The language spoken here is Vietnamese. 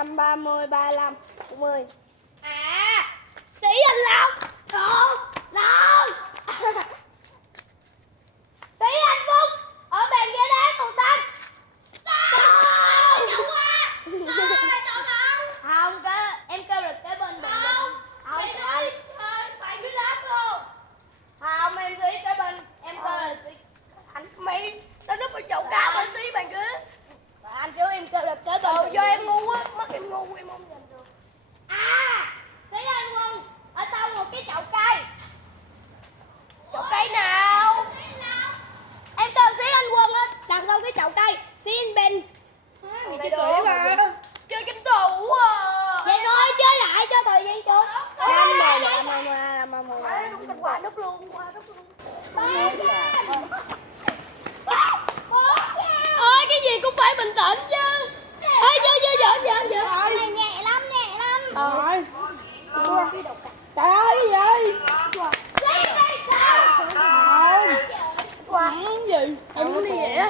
25, 30, 35, 40. À, Sĩ Anh Long. Không, Long. Sĩ Anh Phúc ở bàn ghế đá màu xanh. Nhậu quá. Không, em kêu được cái bên bàn. Không, mày nói bạn ghế đá không? Không, em xí cái bên, em kêu là Anh mày sao nó phải chậu cá mà xí bàn ghế? anh chứ em kêu được cái bên. Do em ngu á, mắt em ngu em không nhìn được. À, Sĩ Anh Quân ở sau một cái chậu cây. Chậu cây nào? Em kêu Sĩ Anh Quân á, đặt sau cái chậu cây. Sĩ Anh Ben. Mày chơi kỹ mà. Chơi game tủ à. Vậy thôi chơi lại cho thời gian chút. Năm mười dạ mà đúng qua nút luôn, qua nút luôn. Ơi cái gì cũng phải bình tĩnh chứ. Ê giờ. Này nhẹ lắm. Rồi. Trời ơi gì? Không. Gì? Em muốn đi vậy á.